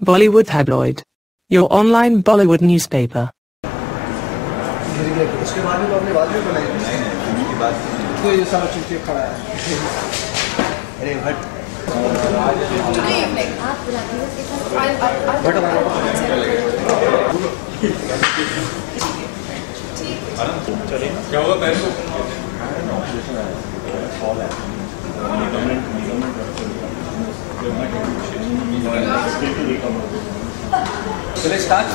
Bollywood Tabloid, your online Bollywood newspaper. उसके बाद में तो अपने बाद में बनाई उसके बाद तो ये सारा चीज़ खड़ा है। अरे भट क्या होगा पहले चले स्टार्ट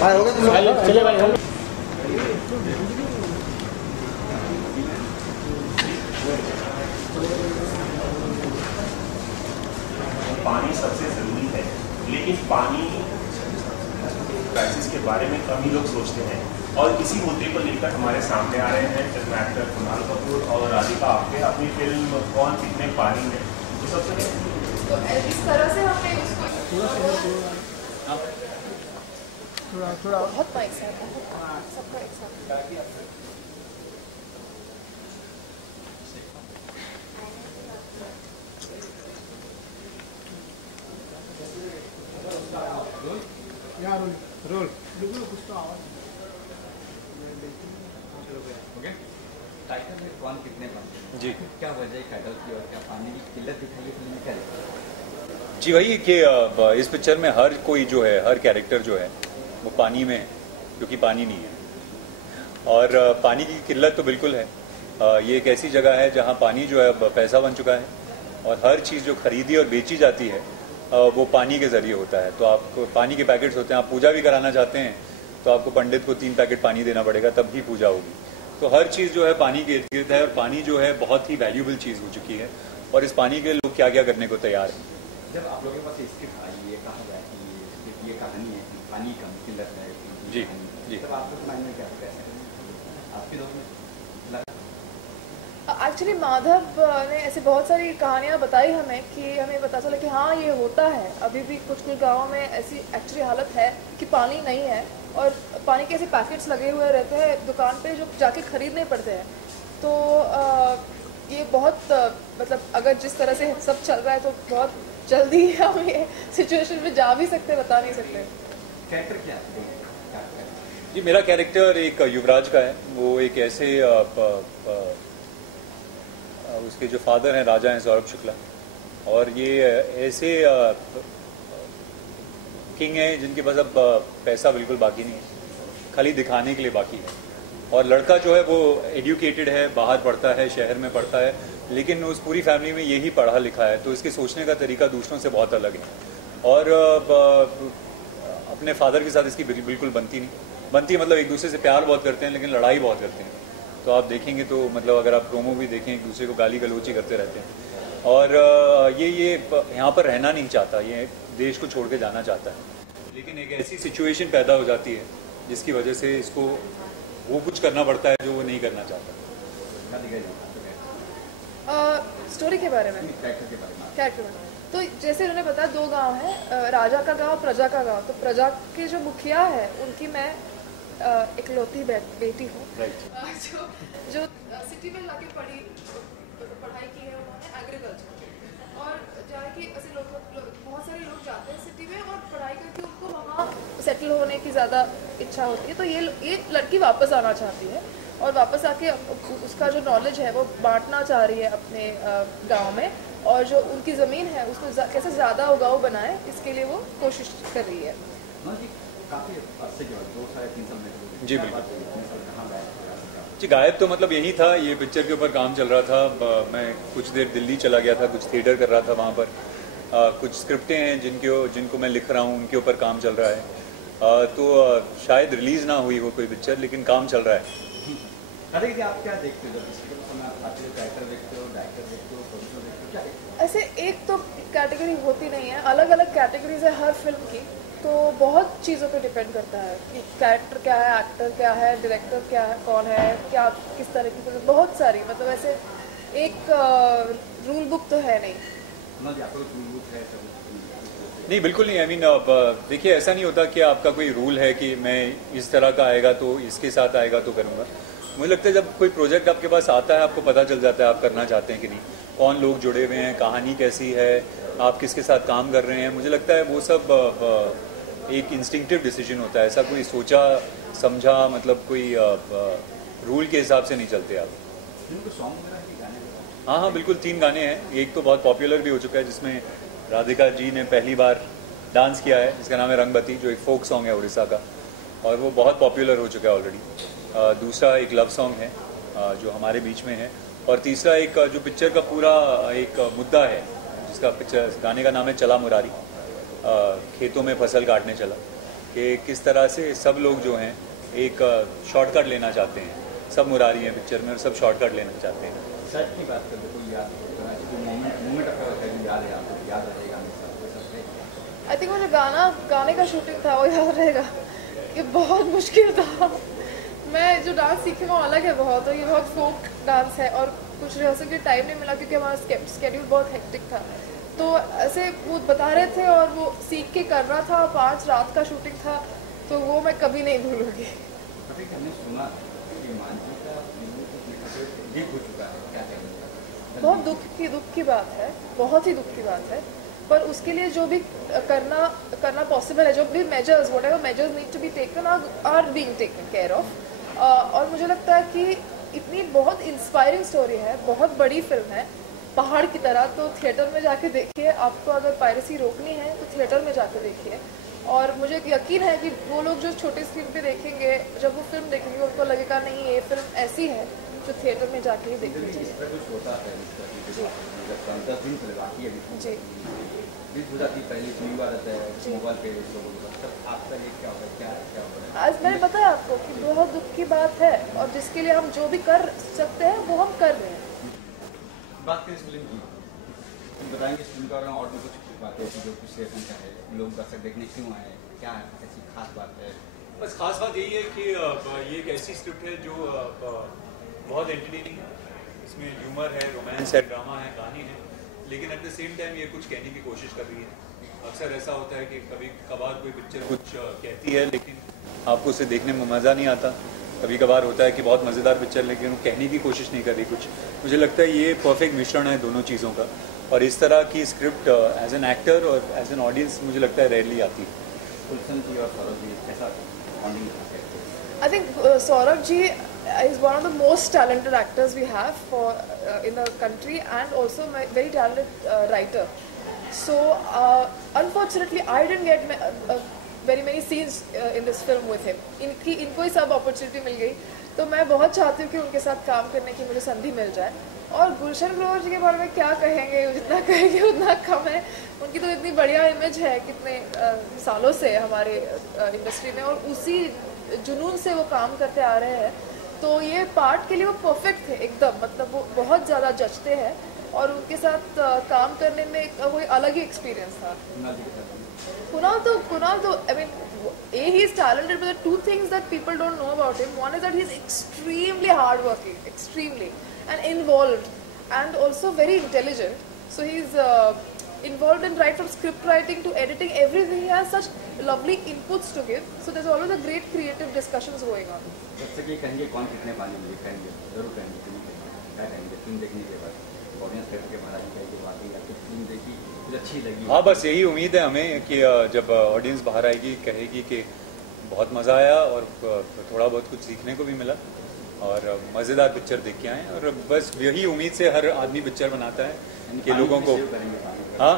भाई होगा तुम चले भाई पानी सबसे ज़रूरी है, लेकिन पानी क्राइसिस के बारे में कम ही लोग सोचते हैं और इसी मुद्दे को लेकर हमारे सामने आ रहे हैं फिल्म एक्टर कुणाल कपूर और राधिका आप्टे अपनी फिल्म कौन कितने पानी में। तो सबसे तो इस तरह से हमने उसको थोड़ा बहुत माइक है सबका एक साथ रोल टाइटल में कौन कितने पानी जी क्या वजह टाइटल की और क्या पानी की किल्लत दिखाई फिल्म में क्या है? जी वही कि इस पिक्चर में हर कोई जो है हर कैरेक्टर जो है वो पानी में है क्योंकि पानी नहीं है और पानी की किल्लत तो बिल्कुल है। ये एक ऐसी जगह है जहाँ पानी जो है अब पैसा बन चुका है और हर चीज़ जो खरीदी और बेची जाती है वो पानी के जरिए होता है। तो आपको पानी के पैकेट्स होते हैं, आप पूजा भी कराना चाहते हैं तो आपको पंडित को 3 पैकेट पानी देना पड़ेगा तब भी पूजा होगी। तो हर चीज़ जो है पानी के इर्द गिर्द है और पानी जो है बहुत ही वैल्यूबल चीज़ हो चुकी है और इस पानी के लोग क्या क्या करने को तैयार हैं। जब आप लोगों के पास स्क्रिप्ट आई ये कहा गया कि ये कहानी है कि पानी कम किल्लत है जी जी तब आप लोग माइंड में क्या कैसे आपके दोस्त में एक्चुअली माधव ने ऐसे बहुत सारी कहानियां बताई हमें कि हमें पता चला कि हाँ ये होता है। अभी भी कुछ कुछ गाँवों में ऐसी एक्चुअली हालत है कि पानी नहीं है और पानी के ऐसे पैकेट्स लगे हुए रहते हैं दुकान पे जो जाके खरीदने पड़ते हैं। तो ये बहुत मतलब अगर जिस तरह से सब चल रहा है तो बहुत जल्दी हम ये सिचुएशन में जा भी सकते, बता नहीं सकते। कैरेक्टर क्या है? जी मेरा कैरेक्टर एक युवराज का है। वो एक ऐसे उसके जो फादर हैं राजा हैं सौरभ शुक्ला और ये ऐसे किंग हैं जिनके पास अब पैसा बिल्कुल बाकी नहीं है, खाली दिखाने के लिए बाकी है। और लड़का जो है वो एजुकेटेड है, बाहर पढ़ता है, शहर में पढ़ता है, लेकिन उस पूरी फैमिली में यही पढ़ा लिखा है तो इसके सोचने का तरीका दूसरों से बहुत अलग है और अपने फादर के साथ इसकी बिल्कुल बनती नहीं बनती, मतलब एक दूसरे से प्यार बहुत करते हैं लेकिन लड़ाई बहुत करते हैं। तो आप देखेंगे तो मतलब अगर आप प्रोमो भी देखें एक दूसरे को गाली गलौची करते रहते हैं और ये यहाँ पर रहना नहीं चाहता, ये देश को छोड़ के जाना चाहता है लेकिन एक ऐसी सिचुएशन पैदा हो जाती है जिसकी वजह से इसको वो कुछ करना पड़ता है जो वो नहीं करना चाहता। स्टोरी के बारे में कैरेक्टर में तो जैसे उन्होंने बताया 2 गांव हैं, राजा का गांव, प्रजा का गांव। तो प्रजा के जो मुखिया है उनकी मैं इकलौती बेटी हूँ जो सिटी में लाके पढ़ाई की है उन्होंने एग्रीकल्चर और जाके ऐसे लोग बहुत सारे लोग जाते हैं सिटी में और पढ़ाई करके उनको वहाँ सेटल होने की ज़्यादा इच्छा होती है। तो ये लड़की वापस आना चाहती है और वापस आके उसका जो नॉलेज है वो बांटना चाह रही है अपने गांव में और जो उनकी ज़मीन है उसको कैसे ज़्यादा उगाऊ बनाए इसके लिए वो कोशिश कर रही है। काफी अर्से के बाद 2-3 साल में जी बिल्कुल जी गायब तो मतलब यही था, ये पिक्चर के ऊपर काम चल रहा था। मैं कुछ देर दिल्ली चला गया था, कुछ थिएटर कर रहा था वहाँ पर। कुछ स्क्रिप्टें हैं जिनको मैं लिख रहा हूँ, उनके ऊपर काम चल रहा है। तो शायद रिलीज़ ना हुई हो कोई पिक्चर लेकिन काम चल रहा है। अरे आप क्या देखते हो डायरेक्टर देखते हो, डायरेक्टर देखते हो, प्रोड्यूसर देखते हो, क्या देखते हो? ऐसे एक तो कैटेगरी होती नहीं है, अलग अलग कैटेगरीज है हर फिल्म की। तो बहुत चीज़ों पे डिपेंड करता है कि कैरेक्टर क्या है, एक्टर क्या है, डायरेक्टर क्या है, कौन है, क्या किस तरह की फिल्म, बहुत सारी मतलब ऐसे एक रूल बुक तो है नहीं। नहीं बिल्कुल नहीं। आई मीन देखिए ऐसा नहीं होता कि आपका कोई रूल है कि मैं इस तरह का आएगा तो इसके साथ आएगा तो करूँगा। मुझे लगता है जब कोई प्रोजेक्ट आपके पास आता है आपको पता चल जाता है आप करना चाहते हैं कि नहीं, कौन लोग जुड़े हुए हैं, कहानी कैसी है, आप किसके साथ काम कर रहे हैं, मुझे लगता है वो सब एक इंस्टिंक्टिव डिसीजन होता है, ऐसा कोई सोचा समझा मतलब कोई रूल के हिसाब से नहीं चलते आप। हाँ, बिल्कुल 3 गाने हैं। एक तो बहुत पॉपुलर भी हो चुका है जिसमें राधिका जी ने पहली बार डांस किया है, जिसका नाम है रंगबती, जो एक फोक सॉन्ग है उड़ीसा का, और वो बहुत पॉपुलर हो चुका है ऑलरेडी। दूसरा एक लव सॉन्ग है जो हमारे बीच में है, और तीसरा एक जो पिक्चर का पूरा एक मुद्दा है, जिसका पिक्चर गाने का नाम है चला मुरारी, खेतों में फसल काटने चला, कि किस तरह से सब लोग जो हैं एक शॉर्टकट लेना चाहते हैं, सब मुरारी हैं पिक्चर में और सब शॉर्टकट लेना चाहते हैं। सच की बात करते कोई याद मोमेंट याद है आपको, याद रहेगा? आई थिंक वो जो गाने का शूटिंग था वो याद रहेगा। ये बहुत मुश्किल था। मैं जो डांस सीखी वो अलग है बहुत, और ये बहुत फोक डांस है, और कुछ रिहर्सल के टाइम नहीं मिला क्योंकि हमारा स्केड्यूल बहुत हेक्टिक था। तो ऐसे वो बता रहे थे और वो सीख के कर रहा था। 5 रात का शूटिंग था, तो वो मैं कभी नहीं भूलूंगी। सुना कि मानसी का हो चुका है, क्या कहना? बहुत दुख की बात है, बहुत ही दुख की बात है, पर उसके लिए जो भी करना पॉसिबल है, जो भी measures, whatever measures need to be taken are being taken care of. और मुझे लगता है कि इतनी बहुत इंस्पायरिंग स्टोरी है, बहुत बड़ी फिल्म है, पहाड़ की तरह। तो थिएटर में जाके देखिए, आपको अगर पायरेसी रोकनी है तो थिएटर में जाके देखिए। और मुझे यकीन है कि वो लोग जो छोटे स्क्रीन पे देखेंगे, जब वो फिल्म देखेंगे उनको लगेगा नहीं ये फिल्म ऐसी है जो थिएटर में जाके ही देखनी चाहिए। आज मैंने बताया आपको कि बहुत दुख की बात है, और जिसके लिए हम जो भी कर सकते हैं वो हम कर रहे हैं। बात करें फिल्म की, बताएंगे फिल्म का और भी कुछ बातें जो कुछ शेयर करना है, लोग दर्शक देखने क्यों आए, क्या ऐसी खास बात है? बस खास बात यही है कि ये एक ऐसी स्क्रिप्ट है जो बहुत एंटरटेनिंग है, इसमें ह्यूमर है, रोमांस है, ड्रामा है, कहानी है, लेकिन एट द सेम टाइम ये कुछ कहने की कोशिश कर रही है। अक्सर ऐसा होता है कि कभी कभार कोई पिक्चर कुछ कहती है लेकिन आपको उसे देखने में मज़ा नहीं आता। कभी कभार होता है कि बहुत मज़ेदार पिक्चर लेकिन वो कहने की कोशिश नहीं कर रही कुछ। मुझे लगता है ये परफेक्ट मिश्रण है दोनों चीज़ों का, और इस तरह की स्क्रिप्ट एज एन एक्टर और एज एन ऑडियंस मुझे लगता है रेयरली आती है। I think Saurabh ji is one of the most talented actors we have in the country, and also a very talented writer. So unfortunately I didn't get very many scenes in this film with him. इनको ही सब opportunity मिल गई, तो मैं बहुत चाहती हूँ कि उनके साथ काम करने की मुझे संधि मिल जाए। और गुलशन ग्रोवर जी के बारे में क्या कहेंगे, जितना कहेंगे उतना कम है। उनकी तो इतनी बढ़िया इमेज है कितने सालों से हमारे इंडस्ट्री में, और उसी जुनून से वो काम करते आ रहे हैं। तो ये पार्ट के लिए वो परफेक्ट थे एकदम, मतलब वो बहुत ज़्यादा जचते हैं, और उनके साथ काम करने में कोई अलग ही एक्सपीरियंस था। Kunal तो I mean, he is talented, but the two things that people don't know about him, one is that he is extremely hardworking, extremely, and involved, and also very intelligent. So he is involved in right from script writing to editing, everything. He has such lovely inputs to give. So there's always a great creative discussions going on. जैसे कि कहेंगे कौन कितने पानी में कहेंगे, जरूर कहेंगे, क्या कहेंगे फिल्म देखने के बाद, ऑडियंस के बारे में कहेंगे बाकी या फिर फिल्म देखी कुछ अच्छी लगी? हाँ, बस यही उम्मीद है हमें कि जब ऑडियंस बाहर आएगी कहेगी कि बहुत मज़ा आया और थोड़ा बहुत कुछ सीखने को भी मिला और मज़ेदार पिक्चर देख के आए, और बस यही उम्मीद से हर आदमी पिक्चर बनाता है कि लोगों को। हाँ,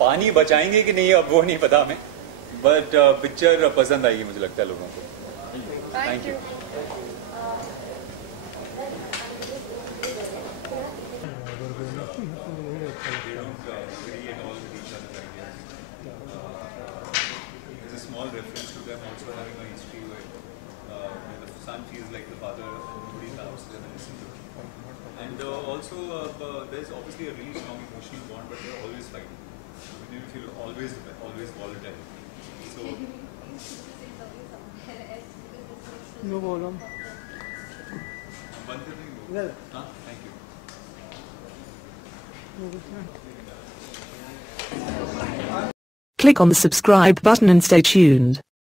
पानी बचाएंगे कि नहीं अब वो नहीं पता हमें, बट पिक्चर पसंद आएगी मुझे लगता है लोगों को। Thank you. Reference to them also having a history where the son feels like the father, nobody in the house is ever listening to him. And also there's obviously a really strong emotional bond, but they're always fighting. They feel always volatile. So no problem. Thank you. Click on the subscribe button and stay tuned.